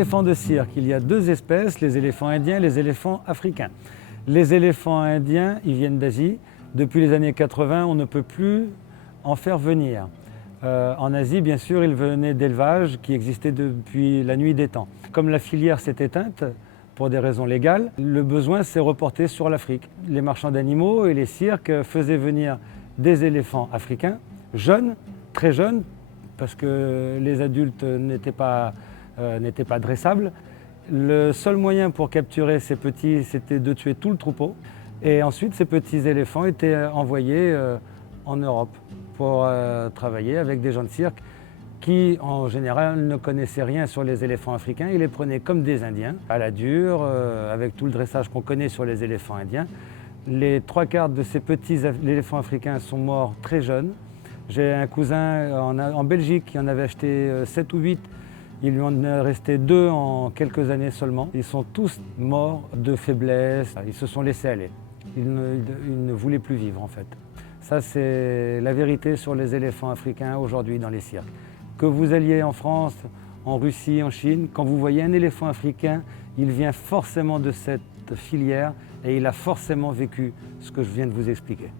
éléphants de cirque, il y a deux espèces, les éléphants indiens et les éléphants africains. Les éléphants indiens, ils viennent d'Asie. Depuis les années 80, on ne peut plus en faire venir. En Asie, bien sûr, ils venaient d'élevage qui existait depuis la nuit des temps. Comme la filière s'est éteinte, pour des raisons légales, le besoin s'est reporté sur l'Afrique. Les marchands d'animaux et les cirques faisaient venir des éléphants africains, jeunes, très jeunes, parce que les adultes n'étaient pas dressables. Le seul moyen pour capturer ces petits, c'était de tuer tout le troupeau. Et ensuite, ces petits éléphants étaient envoyés en Europe pour travailler avec des gens de cirque qui, en général, ne connaissaient rien sur les éléphants africains. Ils les prenaient comme des Indiens, à la dure, avec tout le dressage qu'on connaît sur les éléphants indiens. Les trois quarts de ces petits éléphants africains sont morts très jeunes. J'ai un cousin en Belgique qui en avait acheté 7 ou 8. Il lui en est resté 2 en quelques années seulement. Ils sont tous morts de faiblesse. Ils se sont laissés aller. Ils ne voulaient plus vivre en fait. Ça, c'est la vérité sur les éléphants africains aujourd'hui dans les cirques. Que vous alliez en France, en Russie, en Chine, quand vous voyez un éléphant africain, il vient forcément de cette filière et il a forcément vécu ce que je viens de vous expliquer.